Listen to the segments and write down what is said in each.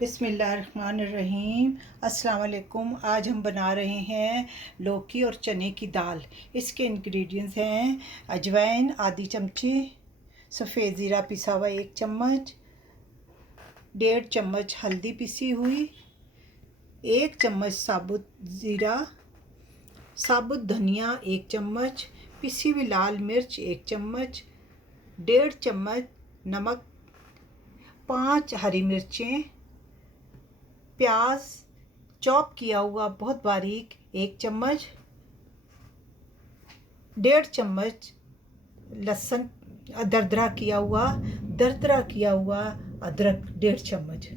बिस्मिल्लाहिर्रहमानिर्रहीम। अस्सलाम वालेकुम। आज हम बना रहे हैं लौकी और चने की दाल। इसके इंग्रेडिएंट्स हैं अजवाइन आधी चमची, सफ़ेद ज़ीरा पिसा हुआ 1 चम्मच, 1.5 चम्मच हल्दी पिसी हुई, 1 चम्मच साबुत ज़ीरा, साबुत धनिया 1 चम्मच, पिसी हुई लाल मिर्च 1 चम्मच, 1.5 चम्मच नमक, 5 हरी मिर्चें, प्याज चॉप किया हुआ बहुत बारीक 1 चम्मच, 1.5 चम्मच लहसुन दरदरा किया हुआ अदरक 1.5 चम्मच,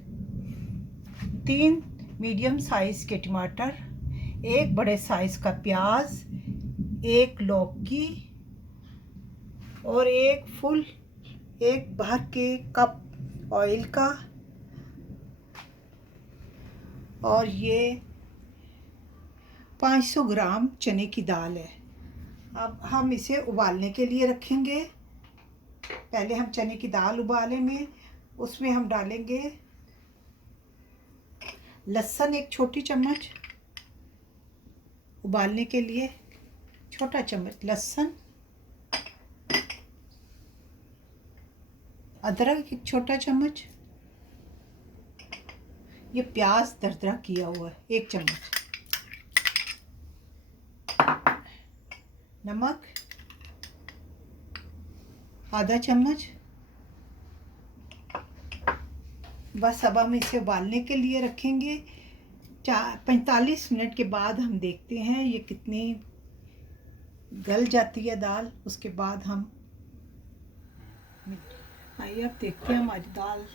3 मीडियम साइज़ के टमाटर, 1 बड़े साइज़ का प्याज, 1 लौकी और 1 भर के कप ऑयल का। और ये 500 ग्राम चने की दाल है। अब हम इसे उबालने के लिए रखेंगे। पहले हम चने की दाल उबालेंगे, उसमें हम डालेंगे लहसुन 1 छोटी चम्मच, उबालने के लिए छोटा चम्मच लहसुन, अदरक 1 छोटा चम्मच, ये प्याज दरदरा किया हुआ है 1 चम्मच, नमक आधा चम्मच। बस अब हम इसे उबालने के लिए रखेंगे। 45 मिनट के बाद हम देखते हैं ये कितनी गल जाती है दाल। उसके बाद हम आइए अब देखते हैं हमारी दाल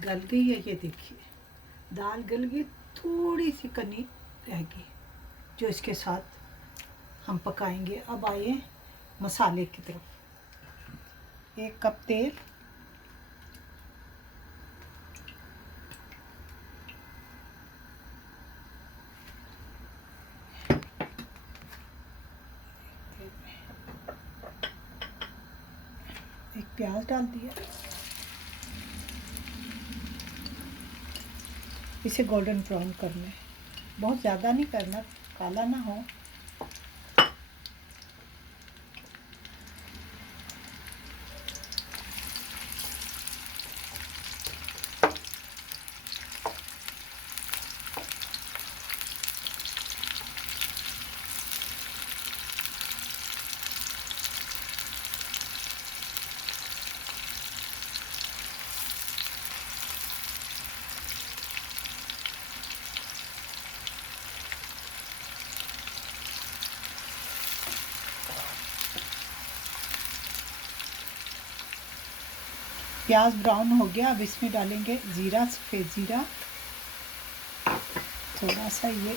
गल गई है। ये देखिए दाल गल गई, थोड़ी सी कनी रह गई जो इसके साथ हम पकाएंगे। अब आइए मसाले की तरफ। 1 कप तेल, एक प्याज डाल दिया, इसे गोल्डन ब्राउन करना है, बहुत ज़्यादा नहीं करना, काला ना हो। प्याज ब्राउन हो गया। अब इसमें डालेंगे ज़ीरा, सफ़ेद ज़ीरा थोड़ा सा, ये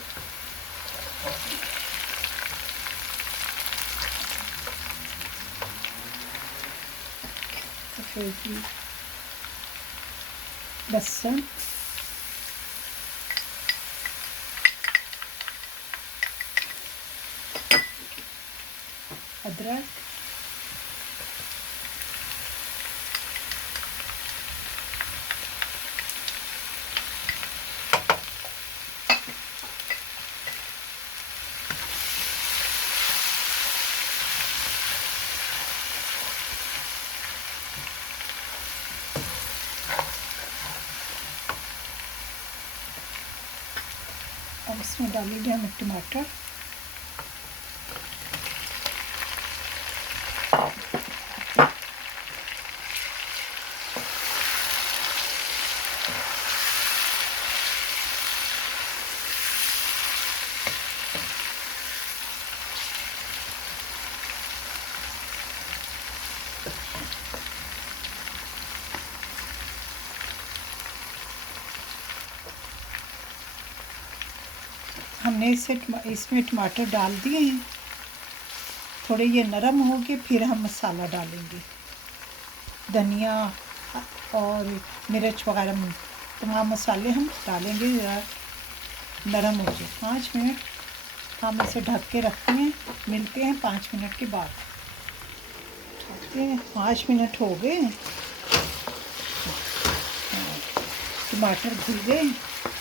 सफ़ेद लहसुन, अदरक, और इसमें डालेंगे हम टमाटर, हमने इसमें टमाटर डाल दिए हैं। थोड़े ये नरम हो गए, फिर हम मसाला डालेंगे, धनिया और मिर्च वगैरह तमाम मसाले हम डालेंगे। नरम हो जाए 5 मिनट हम इसे ढक के रखते हैं। मिलते हैं 5 मिनट के बाद। ढकते हैं, 5 मिनट हो गए। टमाटर घुल गए,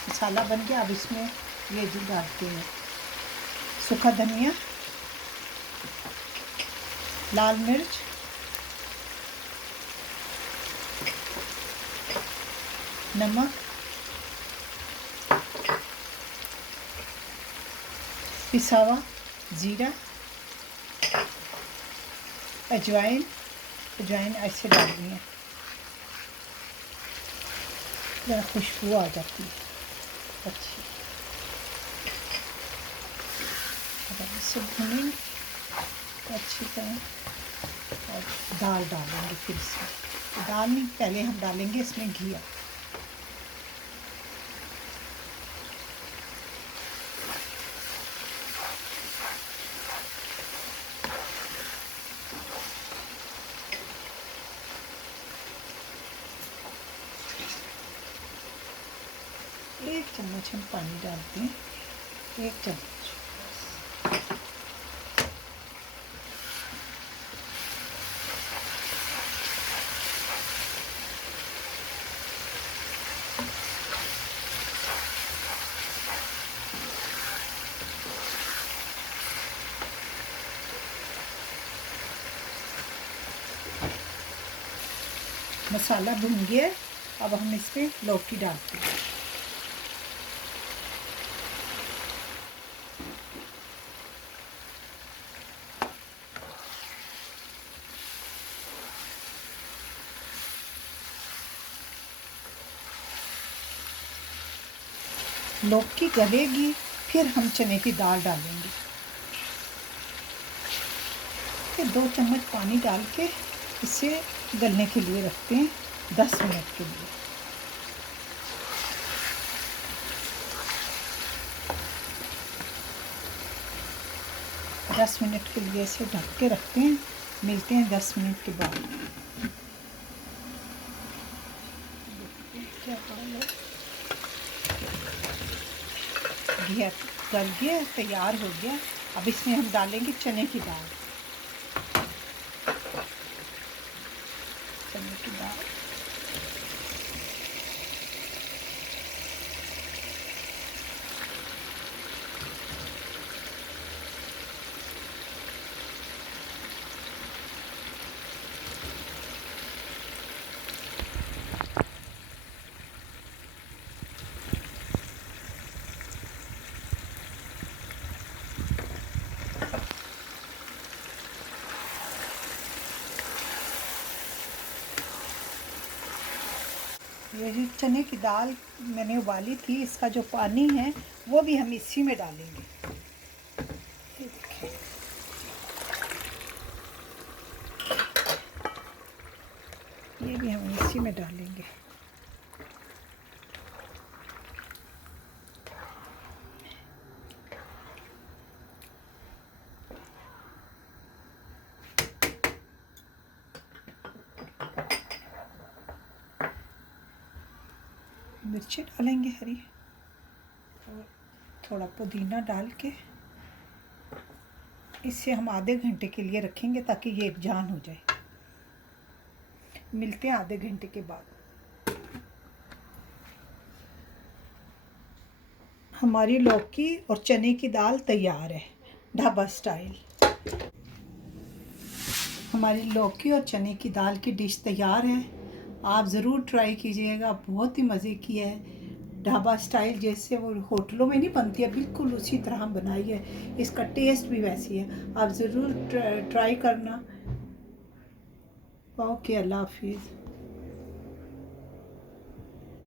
मसाला बन गया। अब इसमें ये जो डालते हैं सूखा धनिया, लाल मिर्च, नमक, पिसा हुआ ज़ीरा, अजवाइन ऐसे डालनी है, ज़रा खुशबू आ जाती है अच्छी। अब इसे भूनेंगे अच्छी तरह और दाल डालेंगे। फिर इसमें दाल नहीं, पहले हम डालेंगे इसमें घी। एक चम्मच हम पानी डालते हैं, 1 चम्मच। मसाला भुन गया, अब हम इस पर लौकी डालते हैं। लौकी गलेगी, फिर हम चने की दाल डालेंगे। फिर 2 चम्मच पानी डाल के इसे गलने के लिए रखते हैं 10 मिनट के लिए। दस मिनट के लिए इसे ढक के रखते हैं। मिलते हैं 10 मिनट के बाद। क्या घी गल गया, तैयार हो गया। अब इसमें हम डालेंगे चने की दाल। चने की दाल ये जो चने की दाल मैंने उबाली थी, इसका जो पानी है वो भी हम इसी में डालेंगे। ये देखिए, ये भी हम इसी में डालेंगे। मिर्ची डालेंगे हरी और थोड़ा पुदीना डाल के इसे हम आधे घंटे के लिए रखेंगे ताकि ये एकजान हो जाए। मिलते हैं आधे घंटे के बाद। हमारी लौकी और चने की दाल तैयार है, ढाबा स्टाइल। हमारी लौकी और चने की दाल की डिश तैयार है। आप ज़रूर ट्राई कीजिएगा, बहुत ही मज़े की है। ढाबा स्टाइल जैसे वो होटलों में नहीं बनती है, बिल्कुल उसी तरह बनाई है। इसका टेस्ट भी वैसी है, आप ज़रूर ट्राई करना। ओके, अल्लाह हाफिज़।